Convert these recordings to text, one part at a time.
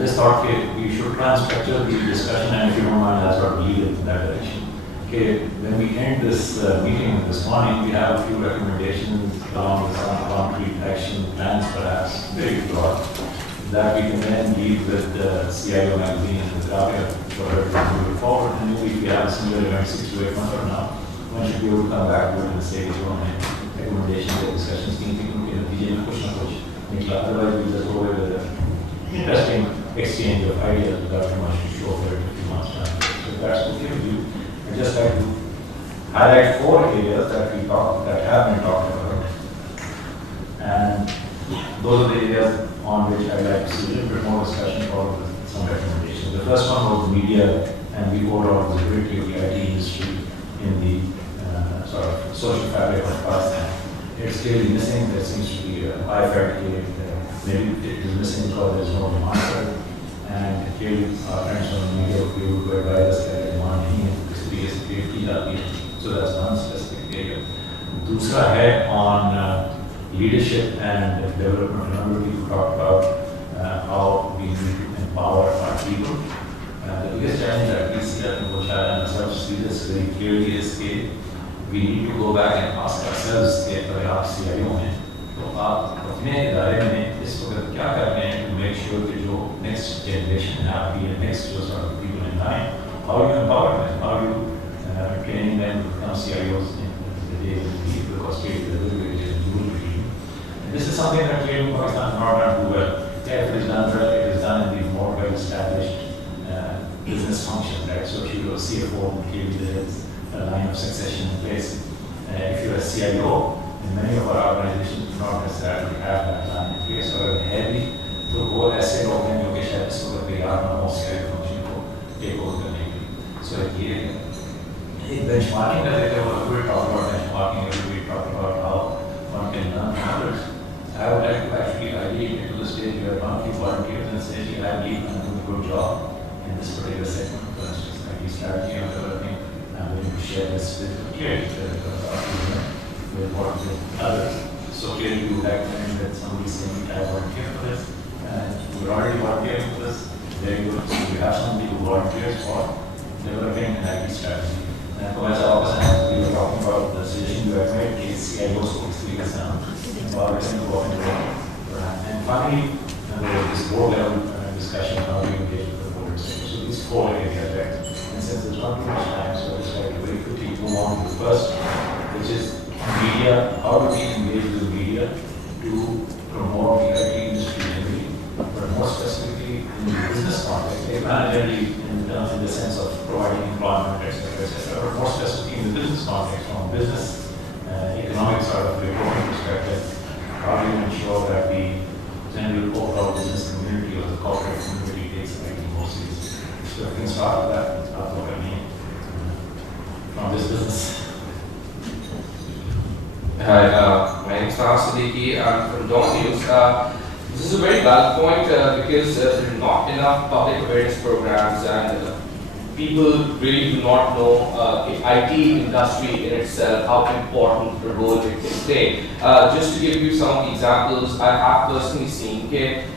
I just thought we should try and structure the discussion, and if you don't mind, I'll sort of lead it in that direction. Okay, when we end this meeting this morning, we have a few recommendations along with some concrete action plans, perhaps very broad, that we can then leave with the CIO magazine and the graphic for her to move it forward. And maybe if we have a similar event 6 to 8 months from now, one should be able to come back to it and say, recommendations or discussions, otherwise we just go away with an interesting exchange of ideas without too much to show for a few months time. So if that's okay with you, I'd just like to highlight 4 areas that have been talked about. And those are the areas on which I'd like to see a little bit more discussion followed with some recommendations. The first one was media and the overall visibility of the IT industry in the sort of social fabric of Pakistan. It's clearly missing. There seems to be a high fabricate. Maybe it is missing because there's no demand for it. And clearly, our friends on the media will go by us that demand so that's one specific area. Dusra hai on leadership and development. A number of people talked about how we need to empower our people. The biggest challenge that we see at Boshara and ourselves see this very clearly is that we need to go back and ask ourselves कि अगर आप CIO हैं तो आप अपने इदारे में इस वक्त क्या कर रहे हैं to make sure कि जो next generation है आपकी next जो sort of people in line, how you empower them, how you training them to become CIOs in the days of the people because clearly the delivery is dual between. This is something that clearly Pakistan has not done too well. Yeah, if it is done well, it is done in the more well-established business functions, right? So if you're a CFO, clearly there is a line of succession in place. If you're a CIO, and many of our organizations do not necessarily have that line in place, or heavy to वो ऐसे लोग हैं जो कि शायद इस वक्त तैयार ना हो CIO function को take over करने के लिए. So ये benchmarking का देखते हुए we talk about benchmarking, we talk about how one can learn from others. I would like to actually lead into the stage where one of you volunteers and says, I believe I'm doing a good job in this particular segment, for instance, like the strategy I'm developing. I'm willing to share this with others. So clearly you recommend that somebody saying I volunteer for this, and we're already volunteering for this. Very good. So we have somebody who volunteers for developing an IT strategy. And as I we were talking about the suggestion you have made, is CIOs who speak us down about listening to what and finally, there was this board level discussion on how we engage with the board. So these 4 areas, right? And since there's not too much time, so I'll just like to very quickly move on to the first, which is media. How do we engage with the media to promote the IT industry generally, but more specifically in the business context, not generally in the sense of providing employment, etc., but more specifically in the business context, from a business economic sort of reporting perspective. How do you ensure that the general overall business community or the corporate community takes IT more seriously? So if we can start with that, I'll look at me from this business. Hi, my name is Taha Siddiqui. I'm from Dawn News. This is a very valid point because there are not enough public awareness programs and people really do not know the IT industry in itself, how important a role it can play. Just to give you some examples, I have personally seen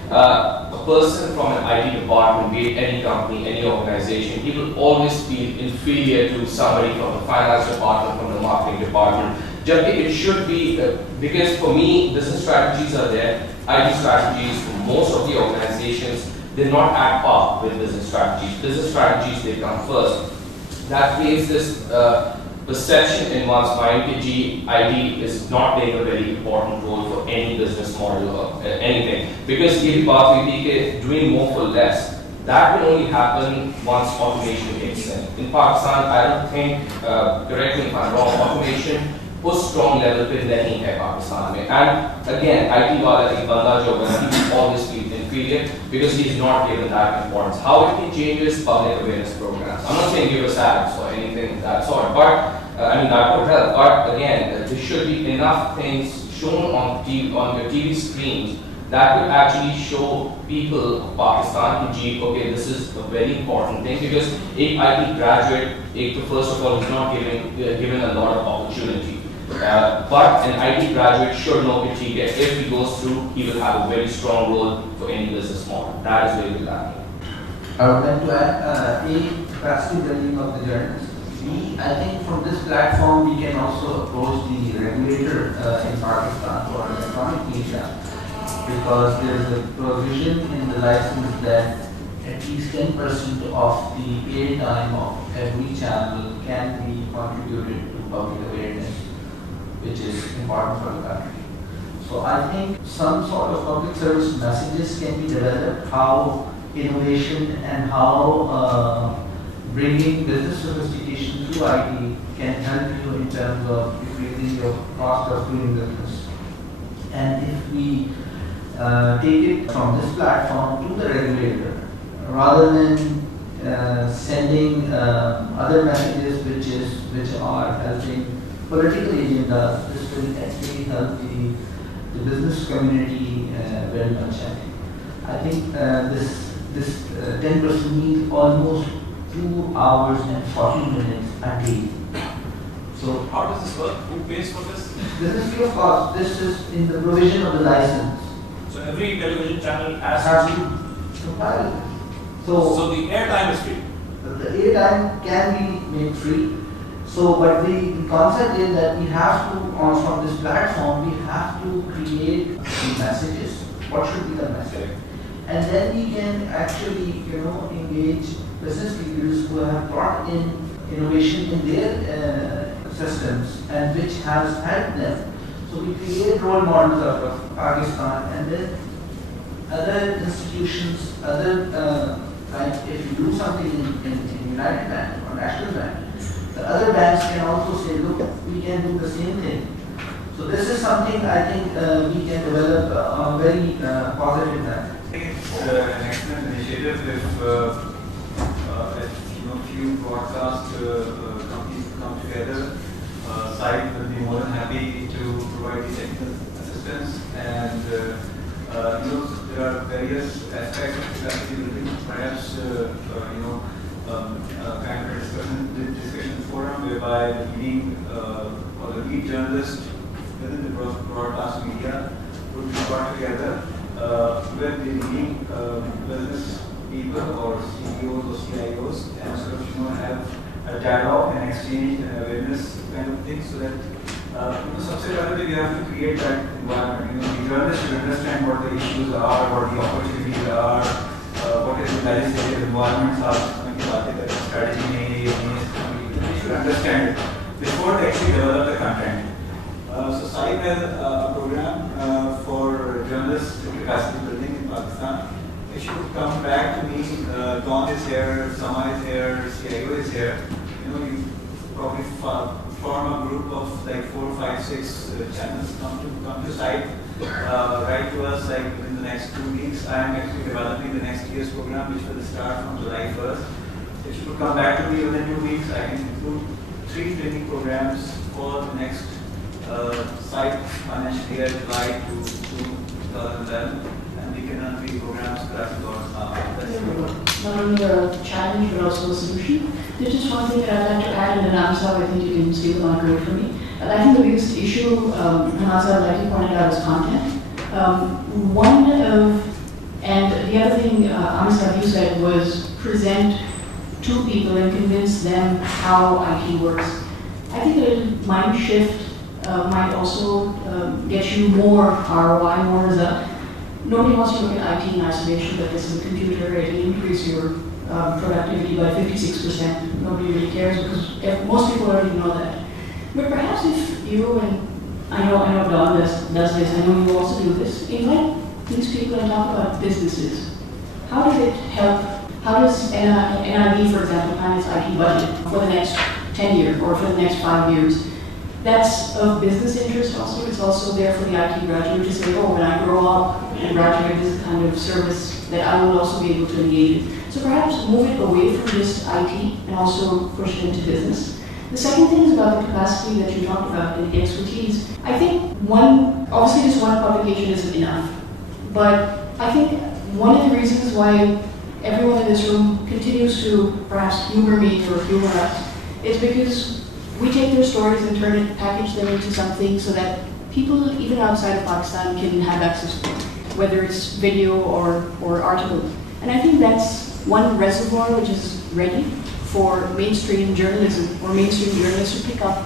a person from an IT department, be it any company, any organization, he will always feel inferior to somebody from the finance department, from the marketing department. It should be, because for me, business strategies are there, IT strategies for most of the organizations, they're not at par with business strategies. Business strategies, they come first. That creates this perception in one's mind that IT is not playing a very important role for any business model or anything. Because doing more for less, that will only happen once automation kicks in. In Pakistan, I don't think, correct me if I'm wrong, automation उस strong level पे नहीं है पाकिस्तान में. And again, IT वाला एक बंदा जो है, he will always feel inferior because he is not given that importance. How it can change is public awareness programs. I'm not saying give us ads or anything of that sort, but I mean that would help. But again, there should be enough things shown on your TV screens that will actually show people of Pakistan कि okay, this is a very important thing because a IT graduate, first of all, is not given a lot of opportunity. But an IT graduate should know Pitching. If he goes through, he will have a very strong role for any business model. That is really lacking. I would like to add A, capacity building of the journalists. B, I think from this platform we can also approach the regulator in Pakistan for electronic media, because there is a provision in the license that at least 10% of the airtime of every channel can be contributed to public awareness, which is important for the country. So I think some sort of public service messages can be developed, how innovation and how bringing business sophistication through IT can help you in terms of decreasing your cost of doing business. And if we take it from this platform to the regulator, rather than sending other messages which are helping political agendas, this will actually help the business community very much. I think this 10% means almost 2 hours and 40 minutes a day. So how does this work? Who pays for this? This is free of cost. This is in the provision of the license. So every television channel has to compile it. So the airtime is free. The airtime can be made free. So, but the concept is that we have to, from this platform, we have to create the messages. What should be the message? And then we can actually, engage business leaders who have brought in innovation in their systems and which has helped them. So we create role models out of Pakistan, and then other institutions, like if you do something in United Bank or National Bank, the other banks can also say, look, we can do the same thing. So this is something I think we can develop a very positive manner. I think it's an excellent initiative if few broadcast companies come together. SITE will be more than happy to provide the technical assistance, and there are various aspects of capacity building. Perhaps kind of a discussion forum whereby the leading or the lead journalist within the broadcast media would be brought together with the leading business people or CEOs or CIOs, and sort of have a dialogue and exchange and awareness kind of thing, so that subsequently we have to create that environment. The journalists should understand what the issues are, what the opportunities are, what is the legislative environments are. Strategy they should understand it before they actually develop the content. So SITE has a program for journalist capacity building in Pakistan. They should come back to me. Don is here, Sama is here, CIO is here. You probably form a group of like 4, 5, 6 channels. Come to SITE. Write to us like within the next 2 weeks. I am actually developing the next year's program, which will start from July 1st. If you could come back to me within 2 weeks, I can include 3 training programs for the next SITE financial year, July to 2011, and we can run 3 programs across the board. Not only a challenge but also a solution. There's just one thing that I'd like to add, and then Hamza, I think you can steal the mic away from me. I think the biggest issue, Hamza, like you pointed out, is content. And the other thing, Hamza, you said was present to people and convince them how IT works. I think a little mind shift might also get you more ROI, more result. Nobody wants to look at IT in isolation, but this is a computer, it will increase your productivity by 56%. Nobody really cares because most people already know that. But perhaps if you, and I know Don does this, I know you also do this, invite these people and talk about businesses. How does it help? How does NIB, for example, plan its IT budget for the next 10 years or for the next 5 years? That's of business interest also. It's also there for the IT graduate to say, oh, when I grow up and graduate, this is the kind of service that I will also be able to engage in. So perhaps move it away from just IT and also push it into business. The second thing is about the capacity that you talked about and the expertise. I think obviously just one publication isn't enough. But I think one of the reasons why everyone in this room continues to perhaps humor me or humor us is because we take their stories and package them into something so that people, even outside of Pakistan, can have access to it, whether it's video or article. And I think that's one reservoir which is ready for mainstream journalism or mainstream journalists to pick up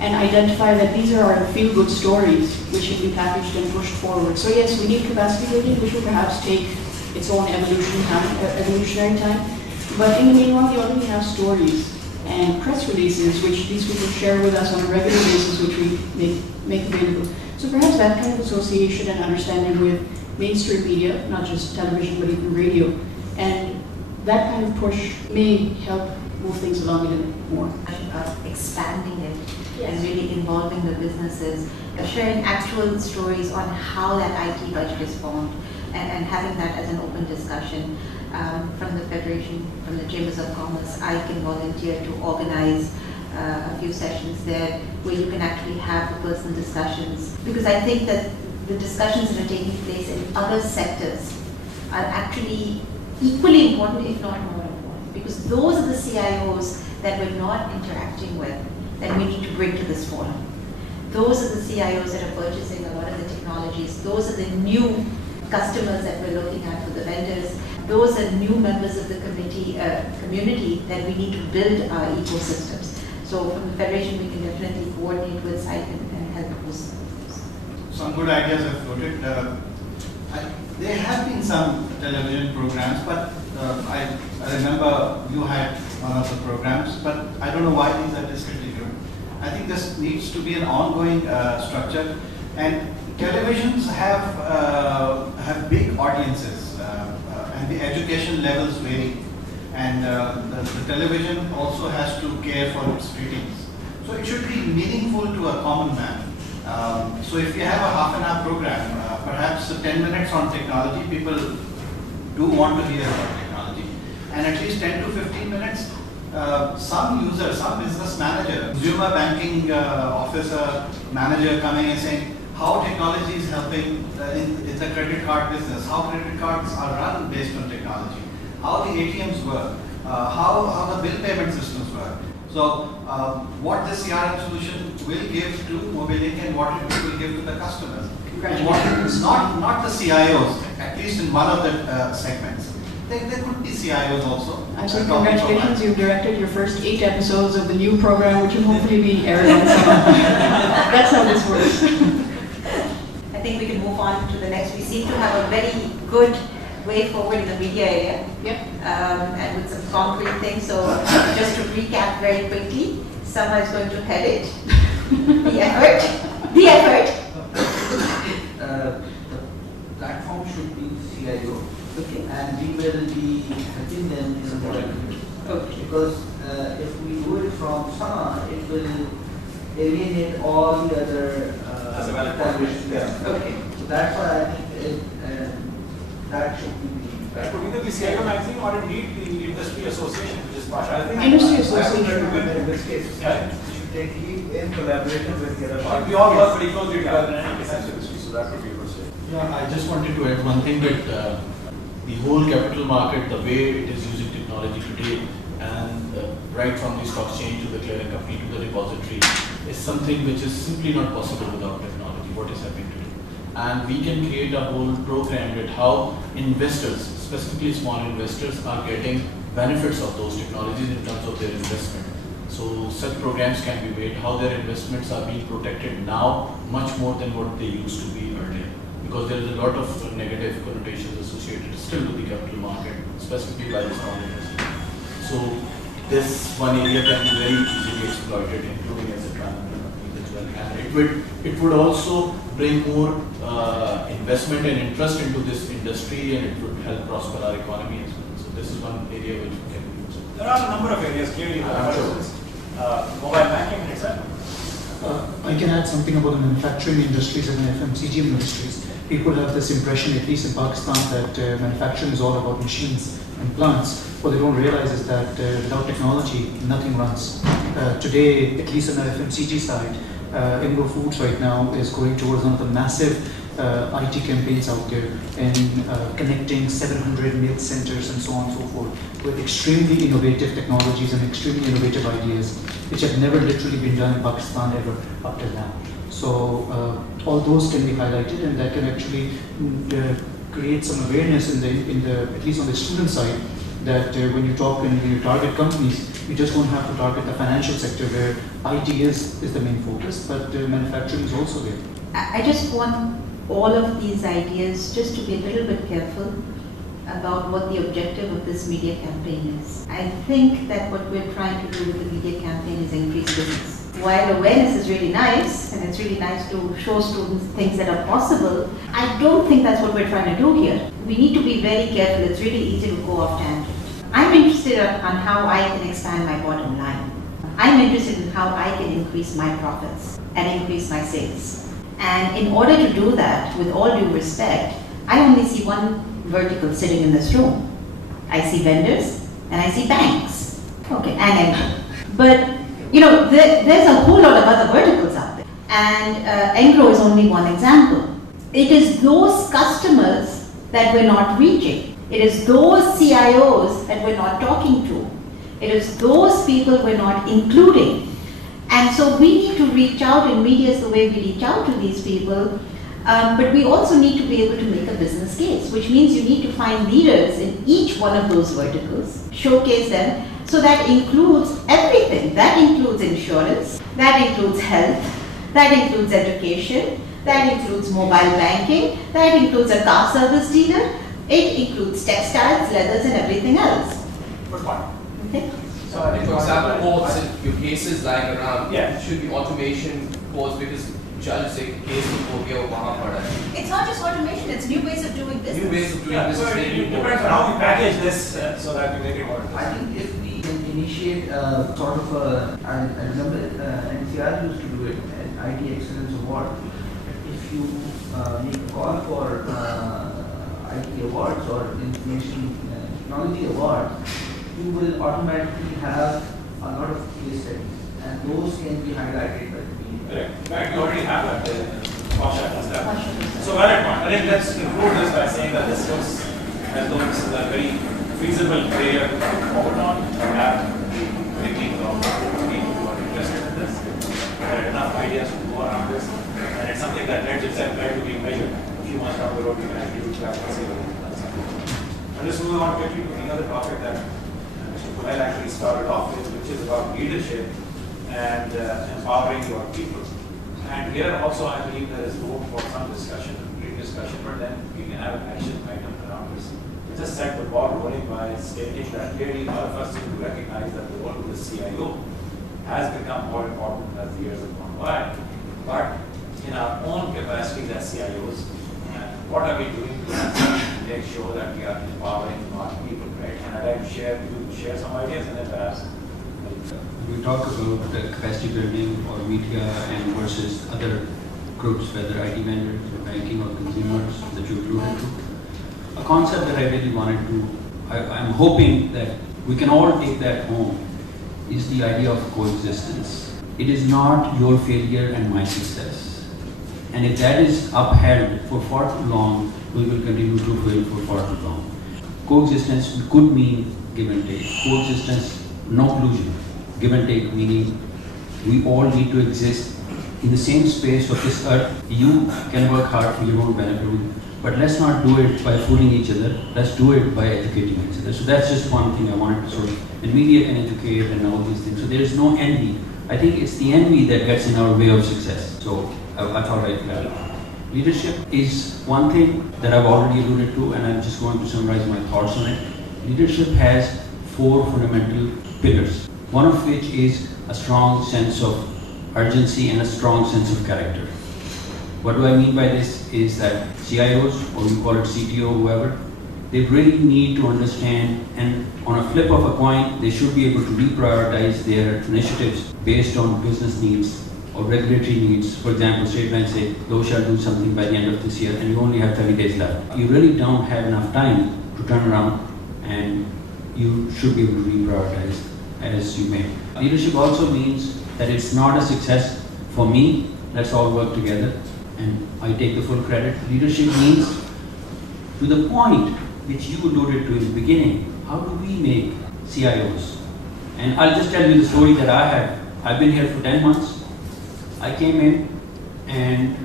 and identify that these are our feel-good stories which can be packaged and pushed forward. So yes, we need capacity building, which will perhaps take its own evolutionary time. But in the meanwhile, we already have stories and press releases which these people share with us on a regular basis, which we make available. So perhaps that kind of association and understanding with mainstream media, not just television but even radio, and that kind of push may help move things along a little more. Expanding it and really involving the businesses, sharing actual stories on how that IT budget is formed, and having that as an open discussion. From the Federation, from the Chambers of Commerce, I can volunteer to organize a few sessions there where you can actually have the personal discussions. Because I think that the discussions that are taking place in other sectors are actually equally important, if not more important. Because those are the CIOs that we're not interacting with that we need to bring to this forum. Those are the CIOs that are purchasing a lot of the technologies. Those are the new customers that we're looking at for the vendors. Those are new members of the community that we need to build our ecosystems. So from the Federation, we can definitely coordinate with SITE and help those. Some good ideas are floated. There have been some television programs, but I remember you had one of the programs, but I don't know why these are discontinued. I think this needs to be an ongoing structure, and televisions have big audiences, and the education levels vary, and the television also has to care for its ratings. So it should be meaningful to a common man. So if you have a half-an-hour program, perhaps 10 minutes on technology, people do want to hear about technology, and at least 10 to 15 minutes, some user, some business manager, consumer banking officer, manager coming and saying how technology is helping in the credit card business, how credit cards are run based on technology, how the ATMs work, how the bill payment systems work. So what this CRM solution will give to mobility and what it will give to the customers. And what not the CIOs, at least in one of the segments. There could be CIOs also. I'm sorry, congratulations, you've directed your first 8 episodes of the new program, which will hopefully be aired on summer. That's how this works. I think we can move on to the next. We seem to have a very good way forward in the media area. Yep. And with some concrete things. So just to recap very quickly, Sama is going to head it. The effort. The platform should be CIO. Okay. And we will be helping them in the regulation. Okay. Because if we do it from Sama, it will alienate all the other television. Okay. So that's why I think that should be the. That could either be CIO magazine or indeed the industry association, which is Pasha. I think Industry association. In this case, Yeah. we should take lead in collaboration with the other parties. We all work very closely together in any defense industry, so that could be a good say. Yeah, I just wanted to add one thing that the whole capital market, the way it is using technology today, and right from the stock exchange to the clearing company to the depository, is something which is simply not possible without technology, what is happening today. And we can create a whole program with how investors, specifically small investors, are getting benefits of those technologies in terms of their investment. So such programs can be made, how their investments are being protected now much more than what they used to be earlier. Because there is a lot of negative connotations associated still with the capital market, specifically by the small investors. So this one area can be very easily exploited, including asset management companies as well. And it would also bring more investment and interest into this industry, and it would help prosper our economy as well. So this is one area which we can use. There are a number of areas, clearly, mobile banking, etc. I can add something about the manufacturing industries and the FMCG industries. People have this impression, at least in Pakistan, that manufacturing is all about machines and plants. What they don't realize is that without technology, nothing runs. Today, at least on the FMCG side, Ingo Foods right now is going towards one of the massive IT campaigns out there and connecting 700 mail centers and so on and so forth with extremely innovative technologies and extremely innovative ideas, which have never literally been done in Pakistan ever up till now. So all those can be highlighted, and that can actually create some awareness in the at least on the student side, that when you talk and when you target companies, you just don't have to target the financial sector where IT is the main focus, but manufacturing is also there. I just want all of these ideas just to be a little bit careful about what the objective of this media campaign is. I think that what we're trying to do with the media campaign is increase business. While awareness is really nice, and it's really nice to show students things that are possible, I don't think that's what we're trying to do here. We need to be very careful. It's really easy to go off tangent. I'm interested on how I can expand my bottom line. I'm interested in how I can increase my profits and increase my sales. And in order to do that, with all due respect, I only see one vertical sitting in this room. I see vendors and I see banks. Okay, and Engro. But you know, there's a whole lot of other verticals out there. And Engro is only one example. It is those customers that we're not reaching. It is those CIOs that we're not talking to. It is those people we're not including. And so we need to reach out, and media is the way we reach out to these people, but we also need to be able to make a business case, which means you need to find leaders in each one of those verticals, showcase them, so that includes everything. That includes insurance, that includes health, that includes education, that includes mobile banking, that includes a car service dealer, it includes textiles, leathers, and everything else. Good point. Okay? So, for example, codes, your cases lying around, it should be automation codes, because judge say case ho gaya wahan pada hai. It's not just automation, it's new ways of doing business. New ways of doing business. So it depends on how we package this so that we make it more I think if we can initiate sort of a, I remember NCR used to do it, an IT Excellence Award. If you make a call for IT awards or information technology awards, you will automatically have a lot of case studies, and those can be highlighted by the media. Correct. In fact, we already have that. Pasha does that. So valid point. I think let's conclude this by saying that this looks as though this is a very feasible area to move forward on. We have many people who are interested in this. There are enough ideas to go around this, and it's something that lends itself well to being measured. A few months down the road, we can actually do that and see what we've done something. And just move on quickly to another topic that Mr. Kulal actually started off with, which is about leadership and empowering your people. And here also, I believe there is room for some discussion, pre-discussion, but then we can have an action item around this. We just set the ball rolling by stating that clearly all of us need to recognize that the role of the CIO has become more important as the years have gone by. But in our own capacity as CIOs, what are we doing to make sure that we are empowering our people, right? And I'd like to share some ideas, and then perhaps we talk about the capacity building or media and versus other groups, whether IT vendors or banking or consumers that you alluded to. A concept that I really wanted to, I'm hoping that we can all take that home, is the idea of coexistence. It is not your failure and my success. And if that is upheld for far too long, we will continue to fail for far too long. Coexistence could mean give and take. Coexistence, no collusion. Give and take, meaning we all need to exist in the same space of this earth. You can work hard for your own benefit, but let's not do it by fooling each other. Let's do it by educating each other. So that's just one thing I wanted to sort of, and media can educate and all these things. So there is no envy. I think it's the envy that gets in our way of success. So I thought I'd clarify. Leadership is one thing that I've already alluded to, and I'm just going to summarize my thoughts on it. Leadership has 4 fundamental pillars, one of which is a strong sense of urgency and a strong sense of character. What do I mean by this is that CIOs, or we call it CTO, whoever, they really need to understand, and on a flip of a coin, they should be able to reprioritize their initiatives based on business needs or regulatory needs. For example, State Bank say, those shall do something by the end of this year, and you only have 30 days left. You really don't have enough time to turn around, and you should be able to reprioritize as you may. Leadership also means that it's not a success for me, let's all work together. and I take the full credit. Leadership means, to the point which you alluded to in the beginning, how do we make CIOs? And I'll just tell you the story that I have. I've been here for 10 months. I came in and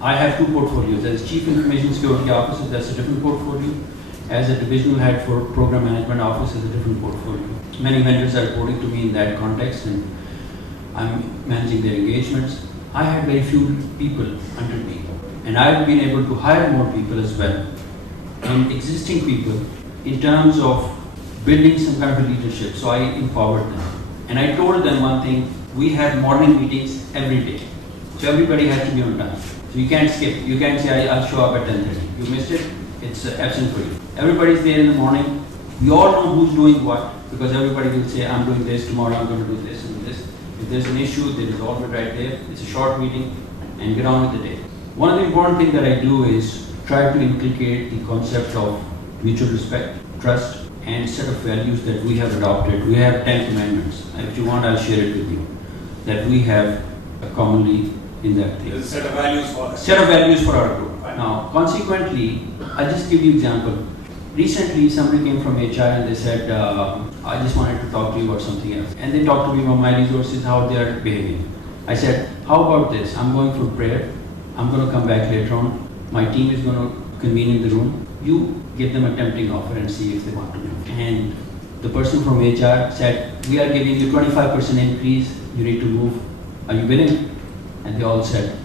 I have two portfolios. As Chief Information Security Officer, that's a different portfolio. As a divisional head for Program Management Office, is a different portfolio. Many vendors are reporting to me in that context, and I'm managing their engagements. I had very few people under me, and I've been able to hire more people as well, and existing people in terms of building some kind of leadership. So I empowered them, and I told them one thing: we have morning meetings every day, so everybody has to be on time. So you can't skip. You can't say I'll show up at 10:30. You missed it, it's absent for you. Everybody's there in the morning. We all know who's doing what, because everybody will say, I'm doing this, tomorrow I'm going to do this and this. If there's an issue, they resolve it right there. It's a short meeting and get on with the day. One of the important things that I do is try to inculcate the concept of mutual respect, trust, and set of values that we have adopted. We have 10 commandments. If you want, I'll share it with you, that we have commonly in that thing. There's a set of values for us. Set of values for our group. Now, consequently, I'll just give you an example. Recently, somebody came from HR and they said, I just wanted to talk to you about something else. And they talked to me about my resources, how they are behaving. I said, how about this? I'm going for prayer. I'm going to come back later on. My team is going to convene in the room. You give them a tempting offer and see if they want to move. And the person from HR said, we are giving you 25% increase. You need to move. Are you willing? And they all said,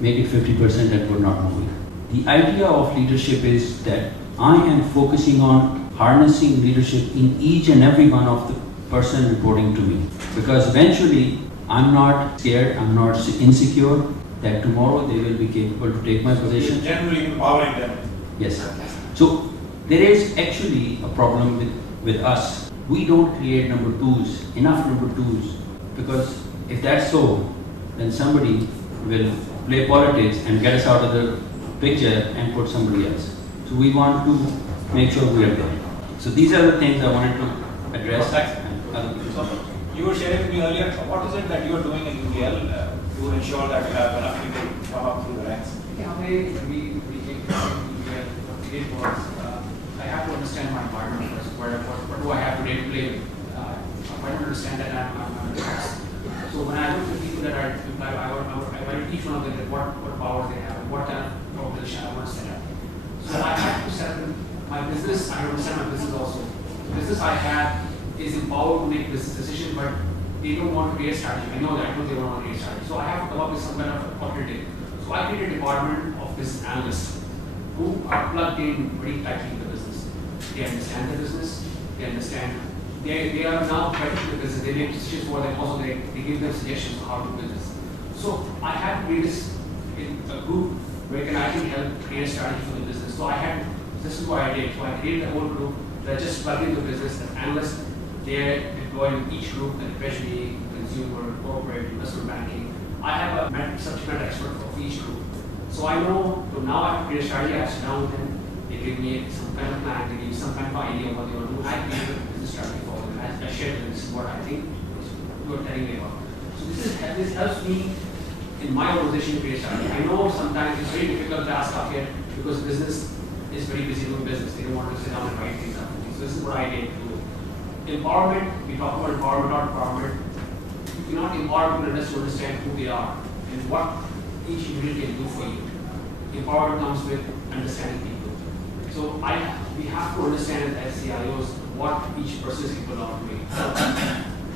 make it 50% and we're not moving. The idea of leadership is that I am focusing on harnessing leadership in each and every one of the person reporting to me. Because eventually, I'm not scared, I'm not insecure that tomorrow they will be capable to take my position. Generally empowering them. Yes. So there is actually a problem with us. We don't create number twos, enough number twos, because if that's so, then somebody will play politics and get us out of the picture and put somebody else. So we want to make sure we are there. So these are the things I wanted to address. So you were sharing with me earlier, what is it that you are doing in UEL to ensure that you have enough people come up through the ranks? Yeah, we came to UEL. What we did was, I have to understand my environment first. What do I have today to play with? If I don't understand that, I'm relaxed. So when I look at people that are implied, I want to teach one of them that what powers they have and what kind of organization I want to set up. So I have to set up my business. I understand my business also. The business I have is empowered to make business decisions, but they don't want to create strategy. I know that. I know they don't want to create strategy. So I have to come up with some kind of alternative. So I created a department of business analysts who are plugged in very tightly in the business. They understand the business. They understand. They are now ready to the business. They make decisions for them. Also, they give them suggestions on how to do business. So I had to create this in a group where I can help create a strategy for the business. So this is what I did. So I created a whole group that just plugged into business, as analysts. They're deployed in each group, like treasury, consumer, corporate, investment banking. I have a subject matter expert of each group. So I know, so now I have to create a strategy. I sit down with them. They give me some kind of plan, they give me some kind of idea of what they want to do. I create a business strategy for them. I share them. This is what I think you are telling me about. So this helps me in my organization to create a strategy. I know sometimes it's very difficult to ask up here because business is very busy doing business. They don't want to sit down and write things up. So this is what I did. Empowerment, we talk about empowerment, not empowerment. You cannot empower people unless you understand who they are and what each individual can do for you. Empowerment comes with understanding people. So we have to understand as CIOs what each person is capable of doing. So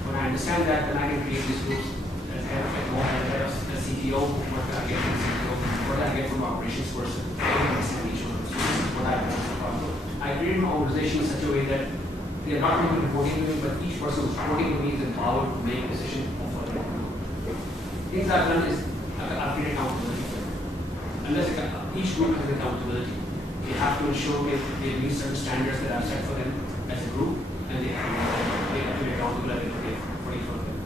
when I understand that, then I can create these groups as head of the CTO, what can I get from the CTO, what can I get from the operations person, I can understand each one of those. What I want to follow. I create an organization in such a way that they are not only reporting to me, but each person who's reporting to me is empowered to make a decision of what they want to do. Things I've done is I've created accountability for them. Unless each group has accountability, they have to ensure they meet certain standards that I've set for them as a group, and they have to be accountable for each one of them.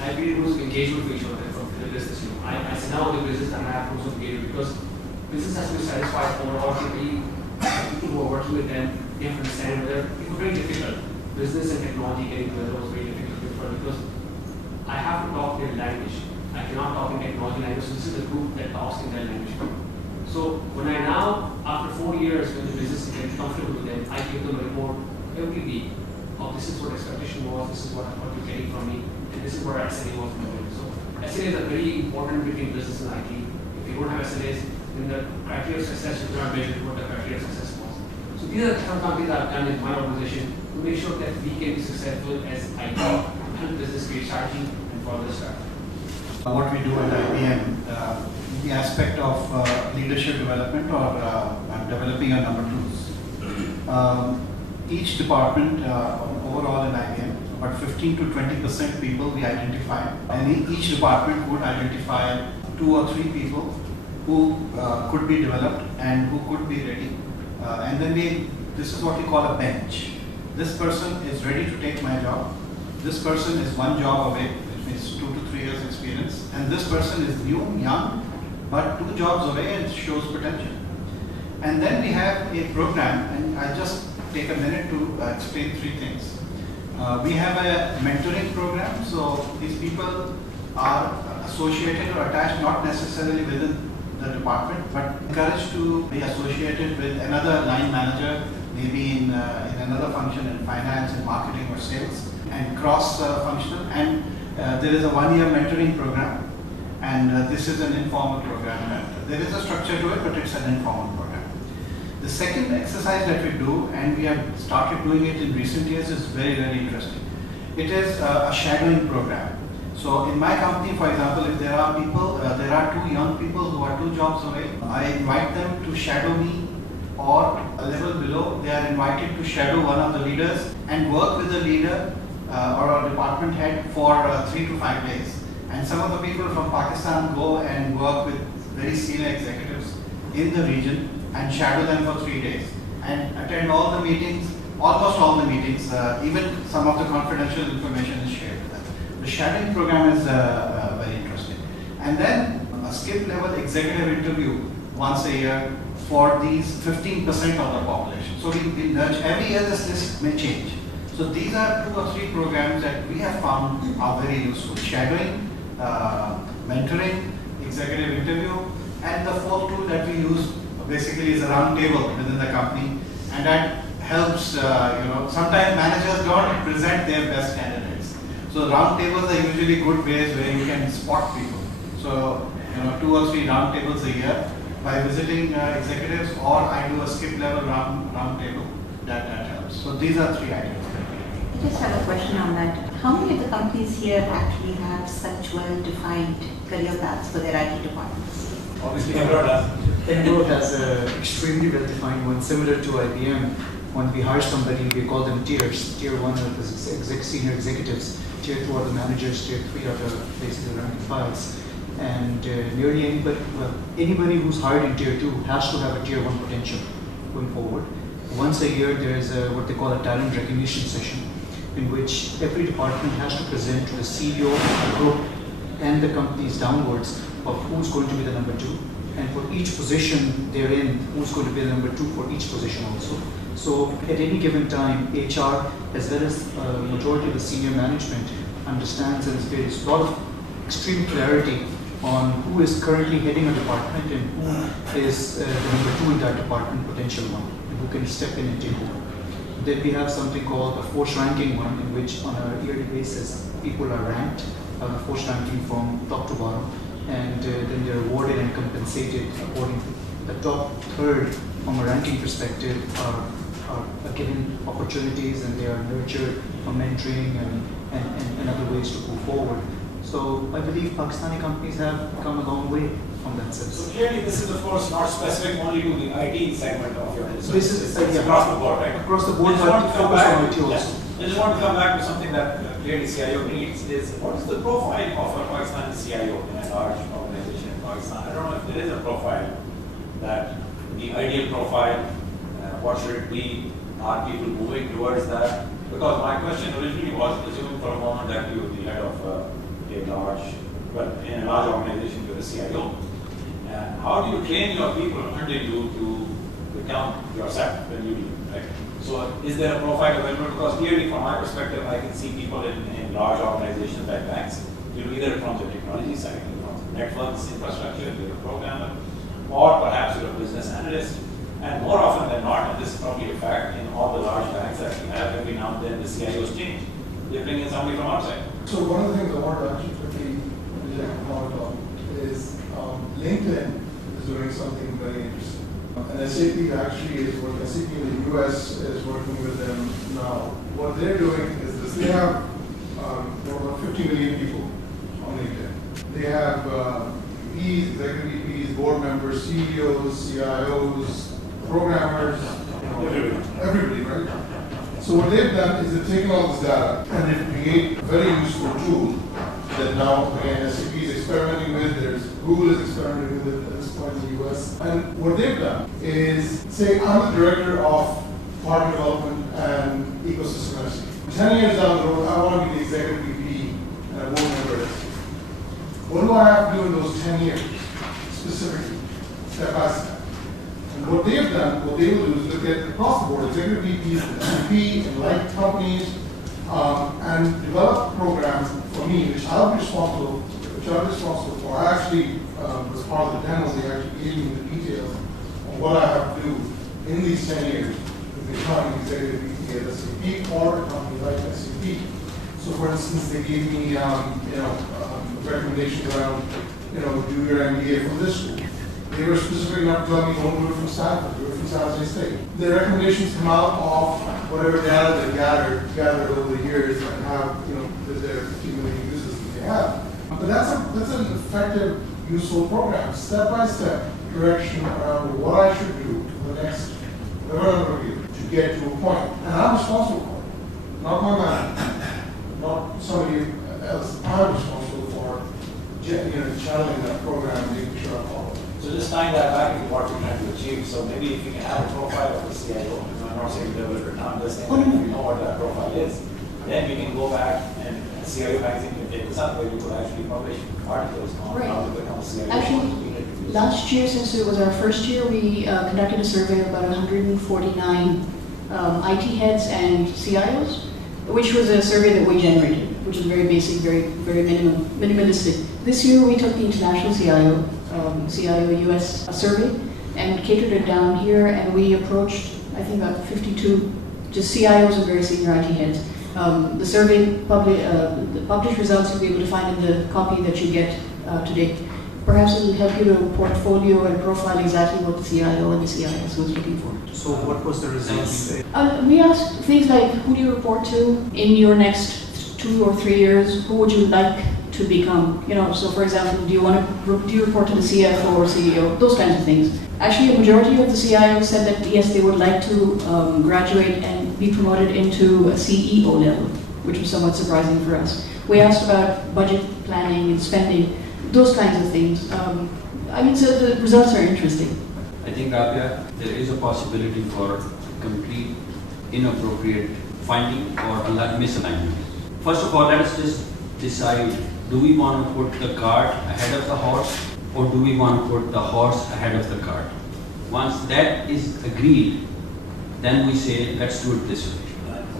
I created rules of engagement for each one of them from the business. I sit down with the business and I have rules of engagement because business has to be satisfied overall to be people who are working with them. They have to understand whether it was very difficult. Business and technology getting together was very difficult because I have to talk their language. I cannot talk in technology language, so this is the group that talks in that language. So when I now, after 4 years, when the business is getting comfortable with them, I give them a report every week. Oh, this is what expectation was, this is what you're getting from me, and this is what our SLA was doing. So SLAs are very important between business and IT. If you don't have SLAs, then the criteria of success is not measured what the criteria of success was. So these are the kind of things I've done in my organization to make sure that we can be successful as IT, help business create strategy, and follow the strategy. What we do at IBM, the aspect of leadership development or developing our number twos. Each department overall in IBM, about 15 to 20% people we identify, and each department would identify 2 or 3 people who could be developed and who could be ready. And then this is what we call a bench. This person is ready to take my job. This person is 1 job away, which means 2 to 3 years experience. And this person is new, young, but 2 jobs away and shows potential. And then we have a program, and I'll just take a minute to explain 3 things. We have a mentoring program, so these people are associated or attached not necessarily within the department, but encouraged to be associated with another line manager, maybe in another function in finance and marketing or sales, and cross-functional. And there is a 1-year mentoring program, and this is an informal program. There is a structure to it, but it's an informal program. The second exercise that we do, and we have started doing it in recent years, is very, very interesting. It is a shadowing program. So in my company, for example, if there are people, there are 2 young people who are 2 jobs away, I invite them to shadow me, or a level below, they are invited to shadow one of the leaders and work with the leader or a department head for 3 to 5 days. And some of the people from Pakistan go and work with very senior executives in the region and shadow them for 3 days and attend all the meetings, almost all the meetings, even some of the confidential information is shared with them. The shadowing program is very interesting. And then a skip level executive interview once a year for these 15% of the population. So we nudge, every year this list may change. So these are 2 or 3 programs that we have found are very useful. Shadowing, mentoring, executive interview, and the 4th tool that we use basically is a roundtable within the company, and that helps, sometimes managers don't present their best candidates. So roundtables are usually good ways where you can spot people. So, 2 or 3 roundtables a year by visiting executives, or I do a skip level roundtable, that helps. So these are 3 items. I just have a question on that. How many of the companies here actually have such well-defined career paths for their IT departments? Obviously, everyone does. Enroll has an extremely well-defined one, similar to IBM. When we hire somebody, we call them tiers. Tier 1 are the senior executives. Tier 2 are the managers. Tier 3 are the basically rank files. And nearly anybody who's hired in Tier 2 has to have a Tier 1 potential going forward. Once a year, there is what they call a talent recognition session, in which every department has to present to the CEO of the group and the companies downwards of who's going to be the number 2, and for each position they're in, who's going to be the number 2 for each position also. So at any given time, HR as well as majority of the senior management understands, and there's a lot of extreme clarity on who is currently heading a department and who is the number 2 in that department, potential one, and who can step in and take over. Then we have something called a force ranking one, in which on a yearly basis people are ranked, force ranking from top to bottom, and then they're awarded and compensated according to the top third from a ranking perspective are given opportunities, and they are nurtured for mentoring and other ways to go forward. So I believe Pakistani companies have come a long way from that sense. So clearly this is of course not specific only to the IT segment of your business. This is it's across the board, right? Across the board, but focus on IT also. I just want to come back to something that clearly CIO needs, is what is the profile of a Pakistani CIO in a large organization in Pakistan? I don't know if there is a profile, that the ideal profile, what should it be? Are people moving towards that? Because my question originally was, assuming for a moment that you are the head of in a large organization with a CIO, how do you train your people until you become yourself when you do, right? So is there a profile available? Because clearly from my perspective, I can see people in large organizations like banks either from the technology side, from the networks, infrastructure, you're a programmer, or perhaps you're a business analyst. And more often than not, and this is probably a fact in all the large banks that we have, every now and then the CIOs change. They bring in somebody from outside. So one of the things I want to actually quickly comment on is LinkedIn is doing something very interesting. And SAP actually is working, SAP in the US is working with them now. What they're doing is this, they have about 50 million people on LinkedIn. They have VPs, executive VPs, board members, CEOs, CIOs, programmers, everybody, right? So what they've done is they've taken all this data and they've created a very useful tool that now, again, SAP is experimenting with, Google is experimenting with it at this point in the US. And what they've done is say, I'm the director of partner development and ecosystem at SAP. 10 years down the road, I want to be the executive VP and a board member at SAP. What do I have to do in those 10 years, specifically, step by step? And what they've done, what they will do is look at across the board, executive VPs, SAP, and like companies, and develop programs for me, which I'll be responsible for. I actually, as part of the demo, they actually gave me the details on what I have to do in these 10 years to become an executive VP at SAP or a company like SAP. So, for instance, they gave me, recommendations around, do your MBA from this school. They were specific enough to tell me don't do it from Stanford, do it from San Jose State. The recommendations come out of whatever data they gathered over the years and have, with their 50 million users that they have. But that's an effective, useful program, step-by-step direction around what I should do for the next whatever number of years to get to a point. And I'm responsible for it, not my man, not somebody else. I'm responsible for channeling that program and making sure I follow it. So just tying that back into what we're trying to achieve. So maybe if you can have a profile of the CIO, I'm not saying developer, I'm just saying that if you know what that profile is, then we can go back and CIO magazine can take this up where you could actually publish articles on how to become a CIO. Actually, last year, since it was our first year, we conducted a survey of about 149 IT heads and CIOs, which was a survey that we generated, which is very basic, very minimalistic. This year we took the international CIO US survey and catered it down here, and we approached, I think, about 52 just CIOs and very senior IT heads. The survey the published results you'll be able to find in the copy that you get today. Perhaps it will help you to portfolio and profile exactly what the CIO and the CIS was looking for. So what was the results? We asked things like, who do you report to in your next 2 or 3 years? Who would you like to become? So for example, do you report to the CFO or CEO? Those kinds of things. Actually, a majority of the CIOs said that yes, they would like to graduate and be promoted into a CEO level, which was somewhat surprising for us. We asked about budget planning and spending, those kinds of things. So the results are interesting. I think, Rabia, there is a possibility for complete inappropriate finding or misalignment. First of all, let us just decide, do we want to put the cart ahead of the horse, or do we want to put the horse ahead of the cart? Once that is agreed, then we say, let's do it this way.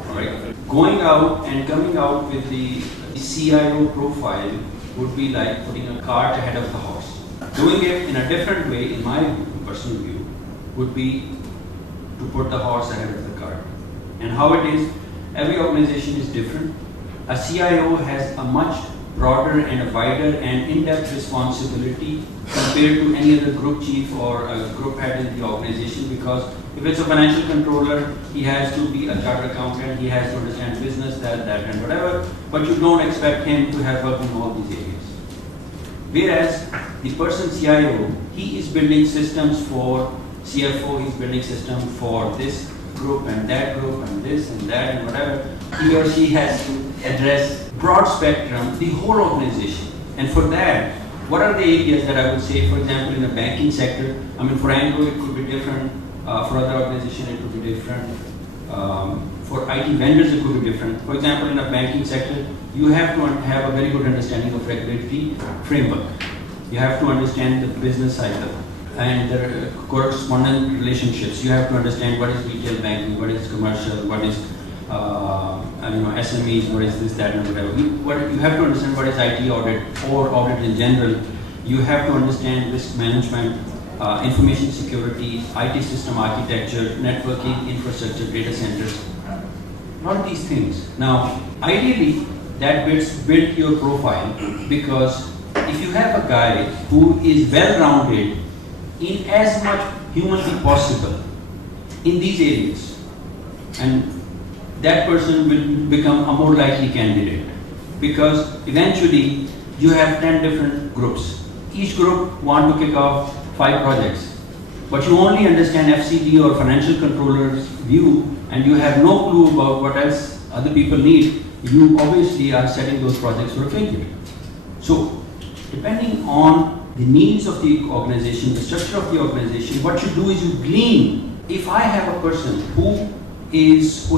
All right? Going out and coming out with the CIO profile would be like putting a cart ahead of the horse. Doing it in a different way, in my personal view, would be to put the horse ahead of the cart. And how it is, every organization is different. A CIO has a much broader and a wider and in-depth responsibility compared to any other group chief or a group head in the organization, because if it's a financial controller, he has to be a chartered accountant, he has to understand business, that and whatever, but you don't expect him to have worked in all these areas. Whereas the person CIO, he is building systems for CFO, he's building systems for this group and that group and this and that and whatever. He or she has to address broad spectrum, the whole organization. And for that, what are the areas that I would say, for example, in the banking sector, for Anglo it could be different, for other organizations it could be different, for IT vendors it could be different. For example, in the banking sector, you have to have a very good understanding of regulatory framework. You have to understand the business cycle and the correspondent relationships. You have to understand what is retail banking, what is commercial, what is SMEs, what is this, that, and whatever. You have to understand what is IT audit or audit in general. You have to understand risk management, information security, IT system architecture, networking, infrastructure, data centers. A lot of these things. Now, ideally, that build your profile, because if you have a guy who is well-rounded in as much humanly possible in these areas, and that person will become a more likely candidate, because eventually you have 10 different groups. Each group want to kick off 5 projects, but you only understand FCD or financial controller's view, and you have no clue about what else other people need. You obviously are setting those projects for a failure. So, depending on the needs of the organization, the structure of the organization, what you do is you glean. If I have a person who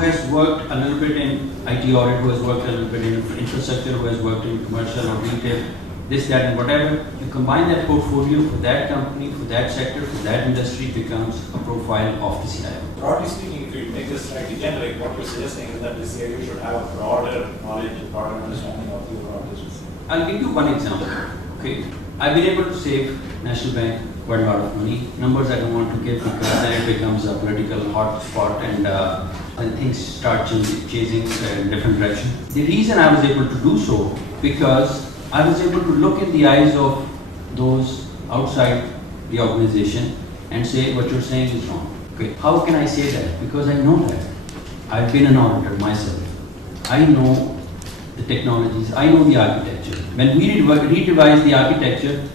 has worked a little bit in IT audit, who has worked a little bit in infrastructure, who has worked in commercial or retail, this, that, and whatever, you combine that portfolio for that company, for that sector, for that industry, becomes a profile of the CIO. Broadly speaking, if you make this slightly generic, what you're suggesting is that the CIO should have a broader knowledge, a broader understanding of the overall business. I'll give you one example. Okay, I've been able to save National Bank quite a lot of money. Numbers I don't want to give, because then it becomes a political hot spot, and things start chasing in a different direction. The reason I was able to do so, because I was able to look in the eyes of those outside the organization and say, what you're saying is wrong. Okay, how can I say that? Because I know that. I've been an auditor myself. I know the technologies, I know the architecture. When we redevised the architecture,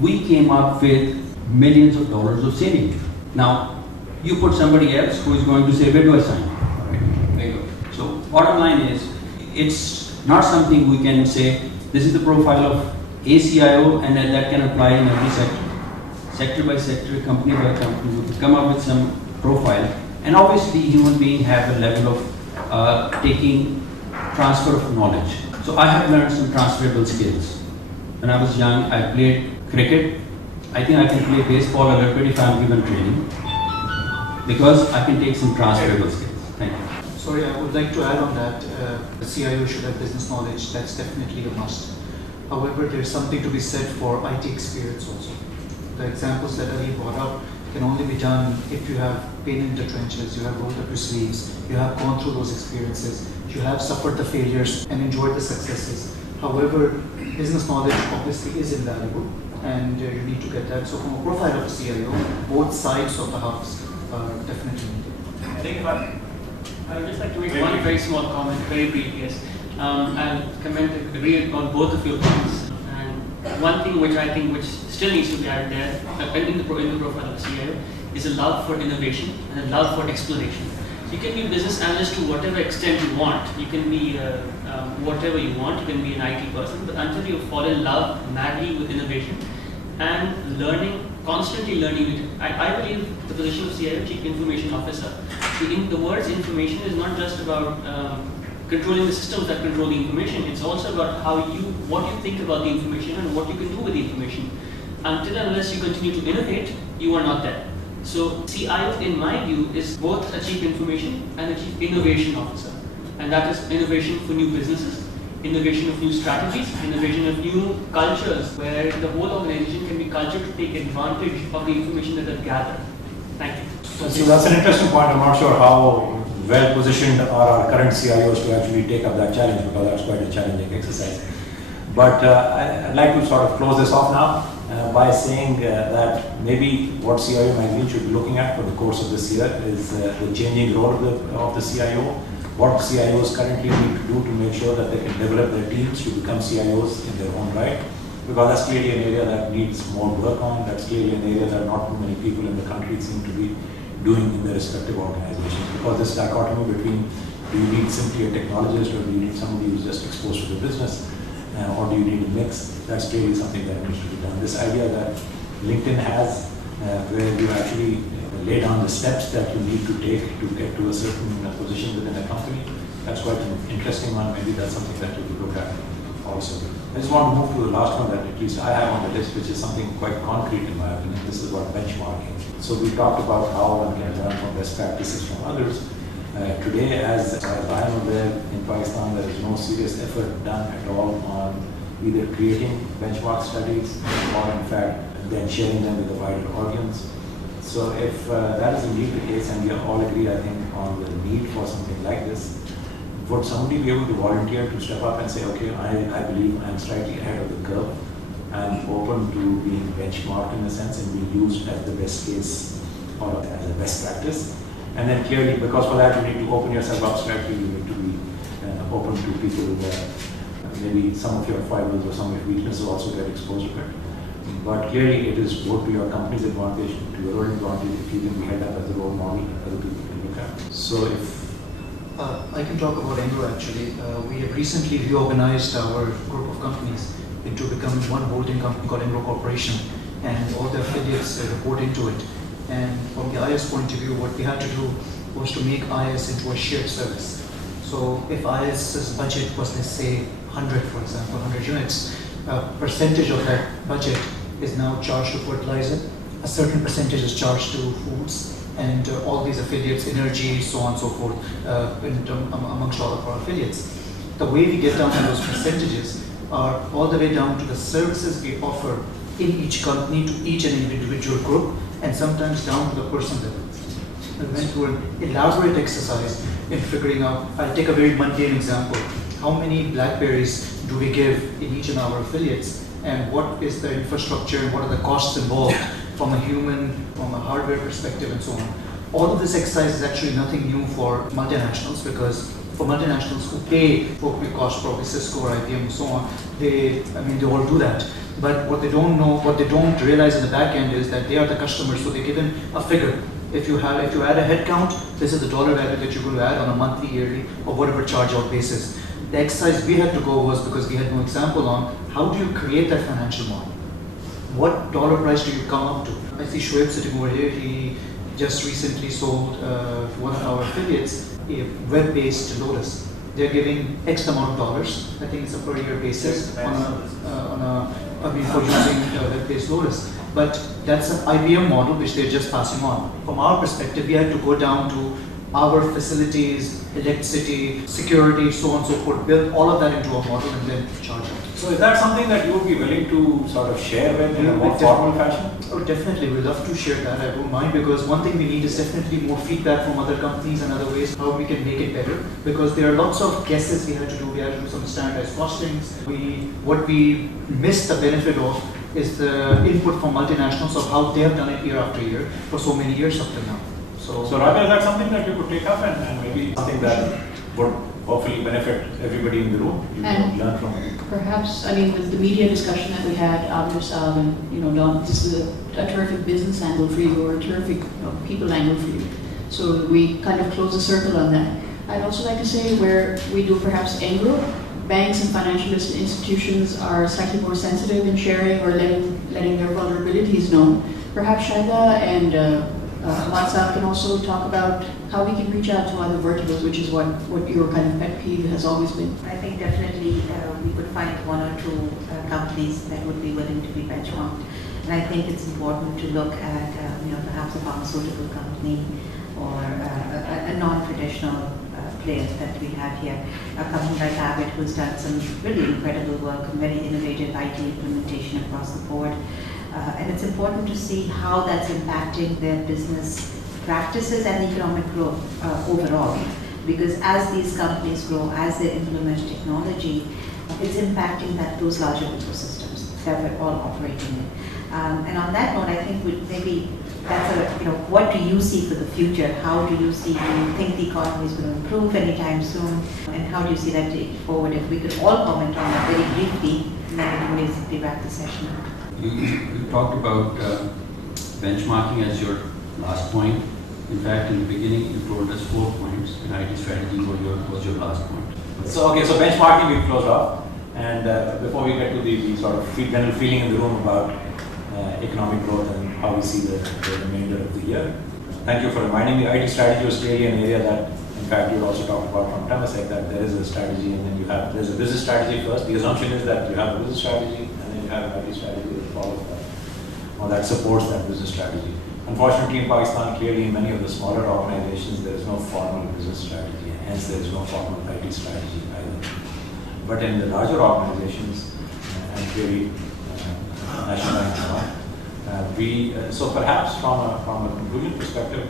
we came up with millions of dollars of savings. Now, you put somebody else who is going to say, where do I sign? Right, there you go. So, bottom line is, it's not something we can say, this is the profile of a CIO, and that can apply in every sector. Sector by sector, company by company, we come up with some profile. And obviously, human beings have a level of taking transfer of knowledge. So I have learned some transferable skills. When I was young, I played cricket. I think I can play baseball a little bit if I'm given training, because I can take some transferable skills. Thank you. Sorry, I would like to add on that. The CIO should have business knowledge. That's definitely a must. However, there's something to be said for IT experience also. The examples that Ali brought up can only be done if you have been in the trenches, you have rolled up your sleeves, you have gone through those experiences, you have suffered the failures and enjoyed the successes. However, business knowledge obviously is invaluable, and you need to get that. So from a profile of a CIO, both sides of the house are definitely needed. I think I would just like to make one very small comment, very brief, yes. I'll agree on both of your points. And one thing which I think which still needs to be added there, in the profile of a CIO, is a love for innovation and a love for exploration. You can be a business analyst to whatever extent you want. You can be whatever you want. You can be an IT person, but until you fall in love madly with innovation and learning, constantly learning. I believe the position of CIO, Chief Information Officer, the words information is not just about controlling the systems that control the information. It's also about what you think about the information and what you can do with the information. Until and unless you continue to innovate, you are not there. So CIO, in my view, is both a Chief Information and a Chief Innovation Officer. And that is innovation for new businesses, innovation of new strategies, innovation of new cultures, where the whole organization can be cultured to take advantage of the information that they've gathered. Thank you. So that's an interesting point. I'm not sure how well positioned are our current CIOs to actually take up that challenge, because that's quite a challenging exercise. But I'd like to sort of close this off now by saying that maybe what CIO magazine should be looking at for the course of this year is the changing role of the CIO, what CIOs currently need to do to make sure that they can develop their teams to become CIOs in their own right, because that's clearly an area that needs more work on. That's clearly an area that not too many people in the country seem to be doing in their respective organizations, because this dichotomy between, do you need simply a technologist, or do you need somebody who's just exposed to the business, or do you need a mix? That's clearly something that needs to be done. This idea that LinkedIn has, where you actually lay down the steps that you need to take to get to a certain position within a company, that's quite an interesting one. Maybe that's something that you could look at also. I just want to move to the last one that at least I have on the list, which is something quite concrete in my opinion. This is about benchmarking. So we talked about how one can learn from best practices from others. Today, as I am Pakistan, there is no serious effort done at all on either creating benchmark studies or in fact then sharing them with a wider audience. So if that is indeed the case, and we all agree, I think, on the need for something like this, would somebody be able to volunteer to step up and say, okay, I believe I'm slightly ahead of the curve, I'm open to being benchmarked in a sense and being used as the best case or as a best practice. And then clearly, because for that you need to open yourself up slightly, you need to be open to people where maybe some of your foibles or some of your weaknesses also get exposed to it. But clearly it is both to your company's advantage, to your own advantage, if you can be held up as a role model, other people can look at. So if I can talk about Engro actually. We have recently reorganized our group of companies into becoming one holding company called Engro Corporation, and all the affiliates report into it. And from the IS point of view, what we had to do was to make IS into a shared service. So if IS's budget was, let's say, 100, for example, 100 units, a percentage of that budget is now charged to fertilizer, a certain percentage is charged to foods, and all these affiliates, energy, so on and so forth, amongst all of our affiliates. The way we get down to those percentages are all the way down to the services we offer in each company to each and individual group, and sometimes down to the person level. We went through an elaborate exercise in figuring out, I'll take a very mundane example. How many Blackberries do we give in each of our affiliates, and what is the infrastructure and what are the costs involved from a human, from a hardware perspective and so on. All of this exercise is actually nothing new for multinationals, because for multinationals who pay for cost, probably Cisco or IBM and so on, they all do that. But what they don't know, what they don't realize in the back end is that they are the customers, so they're given a figure. If you add a head count, this is the dollar value that you're going to add on a monthly, yearly, or whatever charge out basis. The exercise we had to go was, because we had no example on, how do you create that financial model? What dollar price do you come up to? I see Shoaib sitting over here. He just recently sold one of our affiliates a web-based Lotus. They're giving X amount of dollars. I think it's a per year basis for using web-based Lotus. But that's an IBM model which they're just passing on. From our perspective, we had to go down to our facilities, electricity, security, so on and so forth, build all of that into a model and then charge it. So is that something that you would be willing to sort of share with in a more formal fashion? Oh, definitely. We'd love to share that. I don't mind, because one thing we need is definitely more feedback from other companies and other ways how we can make it better. Because there are lots of guesses we had to do. We had to do some standardized costings. What we missed the benefit of is the input from multinationals of how they have done it year after year for so many years up to now. So Raja, is that something that you could take up and maybe something that would hopefully benefit everybody in the room? You can learn from it. Perhaps, the media discussion that we had, Amir Saab and Don, this is a terrific business angle for you, or a terrific people angle for you. So we kind of close the circle on that. I'd also like to say where we do perhaps Engro, banks and financial institutions are slightly more sensitive in sharing or letting their vulnerabilities known. Perhaps Shaida and WhatsApp can also talk about how we can reach out to other verticals, which is what your kind of pet peeve has always been. I think definitely we could find one or two companies that would be willing to be benchmarked. And I think it's important to look at perhaps a pharmaceutical company or a non-traditional players that we have here. A company like Abbott, who's done some really incredible work, very innovative IT implementation across the board. And it's important to see how that's impacting their business practices and economic growth overall. Because as these companies grow, as they implement technology, it's impacting those larger ecosystems that we're all operating in. And on that note, I think maybe that's what do you see for the future? How do you think the economy is going to improve anytime soon? And how do you see that taking forward? If we could all comment on that very briefly, and then we can basically wrap the session up. You talked about benchmarking as your last point. In fact, in the beginning, you told us 4 points, and IT strategy was your last point. So benchmarking we've closed off. And before we get to the sort of general feeling in the room about economic growth and how we see the remainder of the year, thank you for reminding me. IT strategy was clearly an area that, in fact, you also talked about from Temasek, that there is a strategy and then there's a business strategy first. The assumption is that you have a business strategy and then you have an IT strategy that follows that, or that supports that business strategy. Unfortunately, in Pakistan, clearly in many of the smaller organizations, there is no formal business strategy hence there is no formal IT strategy either. But in the larger organizations, and clearly national banks and all, so perhaps from a conclusion perspective,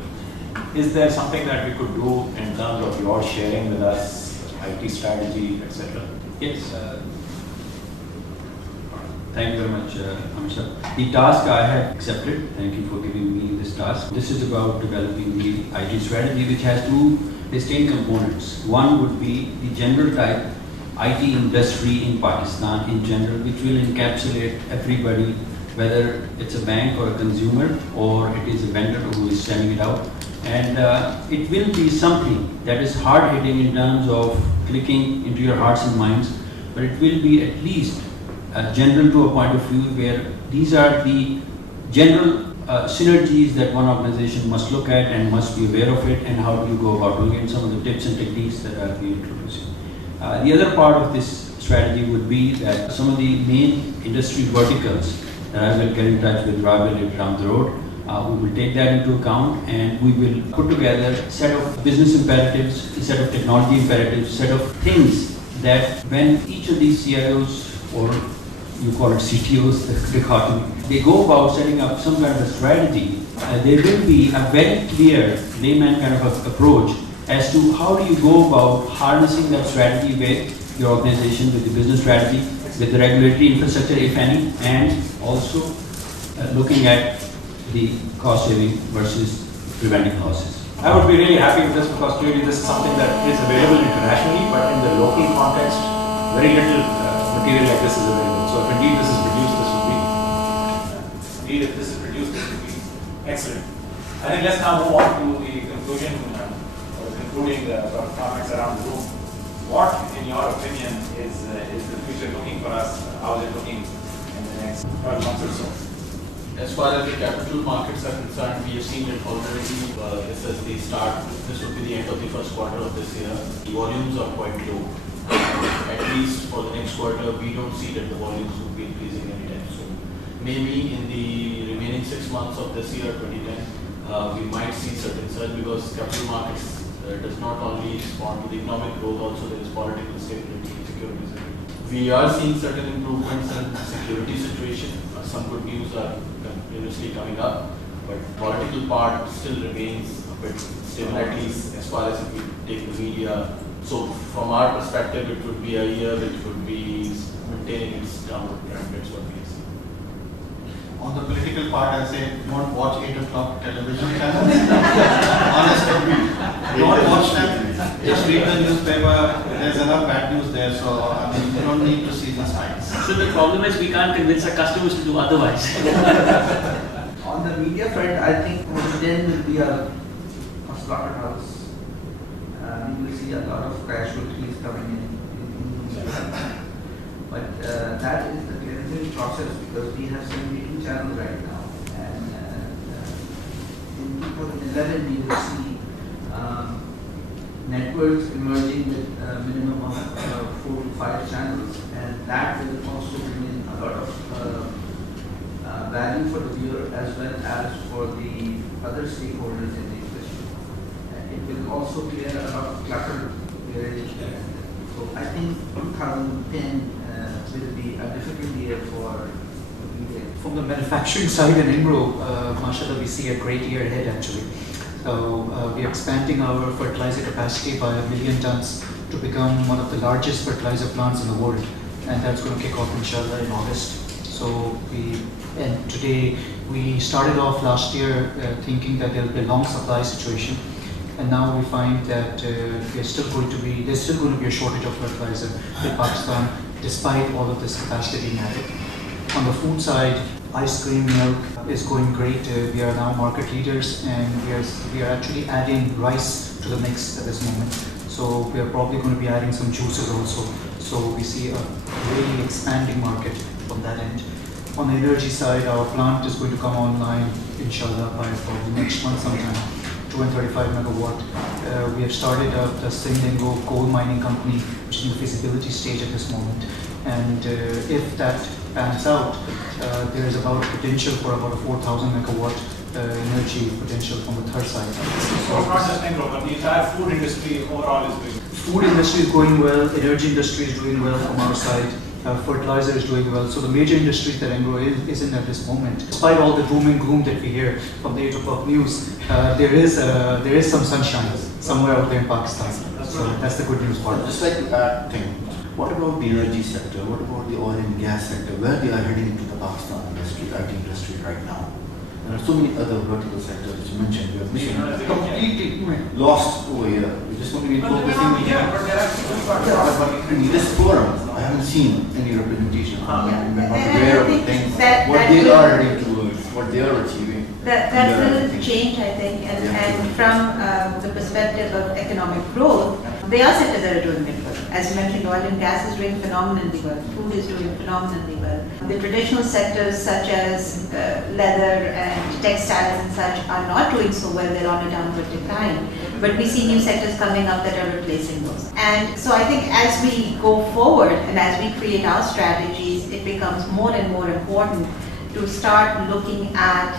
is there something that we could do in terms of your sharing with us, IT strategy, etc.? Yes. Thank you very much, Amit. The task I have accepted, thank you for giving me this task. This is about developing the IT strategy, which has two distinct components. One would be the general type IT industry in Pakistan in general, which will encapsulate everybody, whether it's a bank or a consumer or it is a vendor who is sending it out. And it will be something that is hard-hitting in terms of clicking into your hearts and minds, but it will be at least general to a point of view where these are the general synergies that one organization must look at and must be aware of it, and how do you go about doing it, some of the tips and techniques that I'll be introducing. The other part of this strategy would be that some of the main industry verticals that I will get in touch with Rabil down the road, we will take that into account, and we will put together a set of business imperatives, a set of technology imperatives, a set of things that when each of these CIOs, or you call it CTOs, they go about setting up some kind of a strategy, there will be a very clear layman kind of approach as to how do you go about harnessing that strategy with your organization, with the business strategy, with the regulatory infrastructure, if any, and also looking at the cost saving versus preventing losses. I would be really happy with this, because clearly this is something that is available internationally, but in the local context, very little material like this is available. So if indeed this is produced, this would be excellent. I think let's now move on to the conclusion, or concluding sort of comments around the room. What, in your opinion, is the future looking for us? How is it looking in the next 12 months or so? As far as the capital markets are concerned, we have seen it already. This is the start. This would be the end of the first quarter of this year. The volumes are quite low. At least for the next quarter, we don't see that the volumes will be increasing anytime soon. Maybe in the remaining 6 months of this year, 2010, we might see certain surge, because capital markets does not only respond to the economic growth, also there is political stability and security. We are seeing certain improvements in the security situation. Some good news are continuously coming up, but political part still remains a bit stable, at least as far as if we take the media. So from our perspective, it would be a year which would be maintaining its downward trend. That's what we see. On the political part, I say don't watch 8 o'clock television channels. Honestly, don't watch them. Just read the newspaper. There's enough bad news there, so I mean, you don't need to see the sides. So the problem is we can't convince our customers to do otherwise. On the media front, I think 2010 will be a slaughterhouse. We will see a lot of casualties coming in media. But that is the cleansing process, because we have 72 channels right now. And in 2011, we will see networks emerging with a minimum of 4 to 5 channels, and that will also bring in a lot of value for the viewer as well as for the other stakeholders in the industry. It will also clear a lot of clutter. So I think 2010 will be a difficult year for media. From the manufacturing side in Ingro, mashallah, we see a great year ahead actually. So we are expanding our fertilizer capacity by 1 million tons to become one of the largest fertilizer plants in the world, and that's going to kick off inshallah in August. So today we started off last year thinking that there will be a long supply situation, and now we find that there's still going to be a shortage of fertilizer in Pakistan, despite all of this capacity being added. On the food side, ice cream milk is going great. We are now market leaders, and we are actually adding rice to the mix at this moment. So we are probably going to be adding some juices also. So we see a really expanding market from that end. On the energy side, our plant is going to come online, inshallah, by probably next month sometime, 235 megawatt. We have started up the Singlingo coal mining company, which is in the feasibility stage at this moment. And if that pans out, there is about potential for about a 4,000 megawatt energy potential from the third side. So not just agro, but the entire food industry overall is doing. Food industry is going well, energy industry is doing well from our side, fertilizer is doing well. So the major industries that Engro is in at this moment, despite all the doom and gloom that we hear from the 8 o'clock news, there is some sunshine somewhere out there in Pakistan. So that's the good news part. Just like that thing, what about the energy sector? What about the oil and gas sector? Where they are heading into the Pakistan industry, IT industry right now? There are so many other vertical sectors which you mentioned. We are completely lost over here. We just want to be focusing on but in this forum, I haven't seen any representation. I'm not aware of things, what they are heading towards, what they are achieving. That's a little change, I think, and from the perspective of economic growth, they are sectors that are doing it well. As you mentioned, oil and gas is doing phenomenally well, food is doing phenomenally well. The traditional sectors such as leather and textiles and such are not doing so well, they're on a downward decline. But we see new sectors coming up that are replacing those. And so I think as we go forward and as we create our strategies, it becomes more and more important to start looking at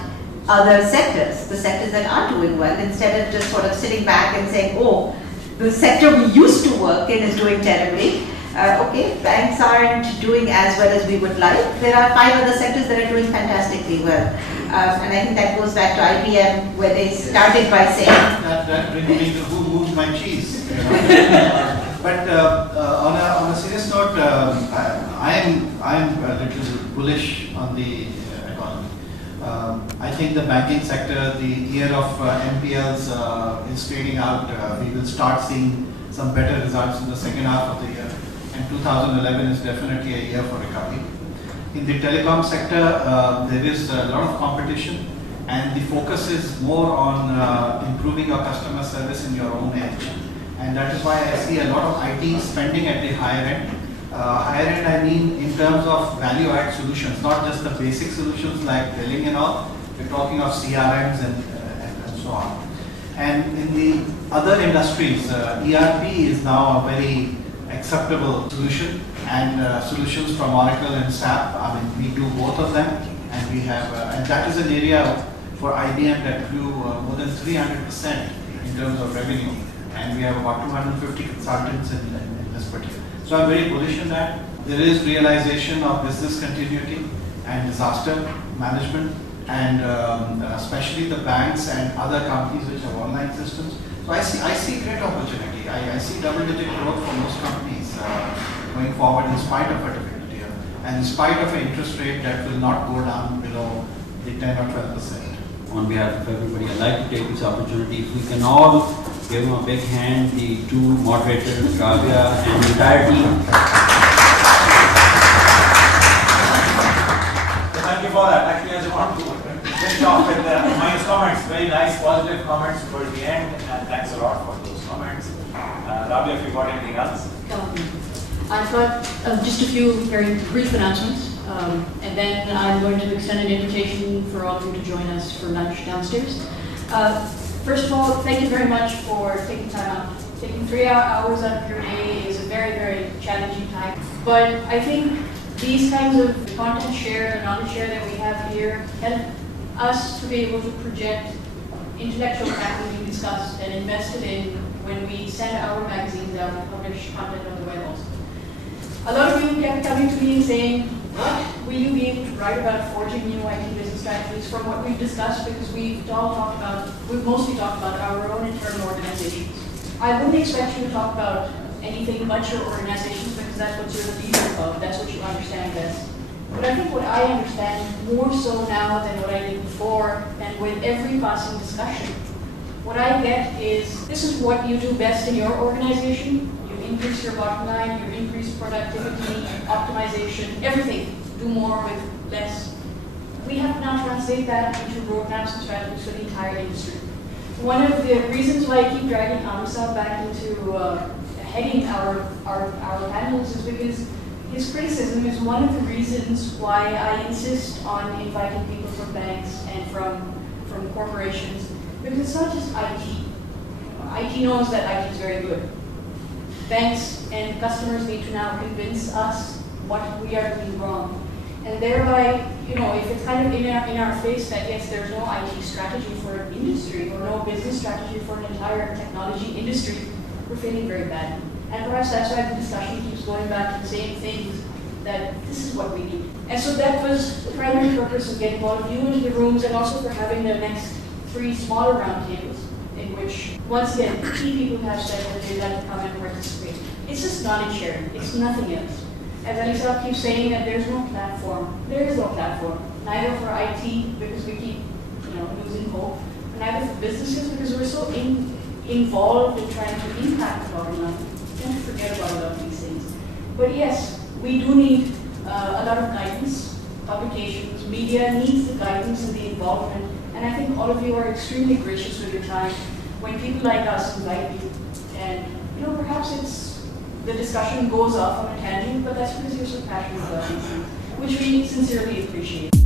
other sectors, the sectors that are doing well, instead of just sort of sitting back and saying, oh, the sector we used to work in is doing terribly. Okay, banks aren't doing as well as we would like. There are 5 other sectors that are doing fantastically well. And I think that goes back to IBM, where they started by saying... That brings me to who moved my cheese. But on a serious note, I am a little bullish on the economy. I think the banking sector, the year of NPLs is fading out. We will start seeing some better results in the second half of the year. And 2011 is definitely a year for recovery. In the telecom sector, there is a lot of competition, and the focus is more on improving your customer service in your own edge. And that is why I see a lot of IT spending at the higher end. Higher end, I mean in terms of value-add solutions, not just the basic solutions like billing and all. We're talking of CRMs and so on. And in the other industries, ERP is now a very acceptable solution, and solutions from Oracle and SAP. I mean, we do both of them, and we have, and that is an area for IBM that grew more than 300% in terms of revenue, and we have about 250 consultants in this particular. So I'm very bullish on that. There is realization of business continuity and disaster management, and especially the banks and other companies which have online systems. So I see great opportunity. I see double-digit growth for most companies going forward in spite of a difficult year, and in spite of an interest rate that will not go down below the 10 or 12%. On behalf of everybody, I'd like to take this opportunity. If we can all give them a big hand, the 2 moderators, Rabia and the entire team. So thank you for that. Actually, I just want to finish off with Mayur's comments, very nice positive comments towards the end, and thanks a lot for those comments. Rabia, if you got anything else? I've got just a few very brief announcements, and then I'm going to extend an invitation for all of you to join us for lunch downstairs. First of all, thank you very much for taking time out. Taking 3 hours out of your day is a very, very challenging time. But I think these kinds of content share and knowledge share that we have here help us to be able to project intellectual capital we discussed and invested in when we send our magazines out and publish content on the web also. A lot of you kept coming to me and saying, what will you be able to write about forging new IT business strategies from what we've discussed, because we've mostly talked about our own internal organizations. I wouldn't expect you to talk about anything but your organizations, because that's what you're the leader of, that's what you understand best. But I think what I understand more so now than what I did before, and with every passing discussion, what I get is, this is what you do best in your organization. Increase your bottom line, you increase productivity, optimization, everything. Do more with less. We have to now translate that into roadmaps and strategies for the entire industry. One of the reasons why I keep dragging Amisab back into heading our panels is because his criticism is one of the reasons why I insist on inviting people from banks and from corporations, because it's not just IT. IT knows that IT is very good. Banks and customers need to now convince us what we are doing wrong. And thereby, you know, if it's kind of in our face that yes, there's no IT strategy for an industry or no business strategy for an entire technology industry, we're feeling very bad. And perhaps that's why the discussion keeps going back to the same things, that this is what we need. And so that was the primary purpose of getting all of you into the rooms, and also for having the next 3 smaller roundtables, in which, once again, key people have said that they'd like to come and participate. It's just knowledge sharing, it's nothing else. As Alisa keeps saying that there's no platform. There is no platform, neither for IT, because we keep losing hope, and neither for businesses, because we're so involved in trying to impact our life. We tend to forget about a lot of these things. But yes, we do need a lot of guidance. Publications, media needs the guidance and the involvement, and I think all of you are extremely gracious with your time when people like us invite you. And perhaps the discussion goes off on a tangent, but that's because you're so passionate about these things, which we sincerely appreciate.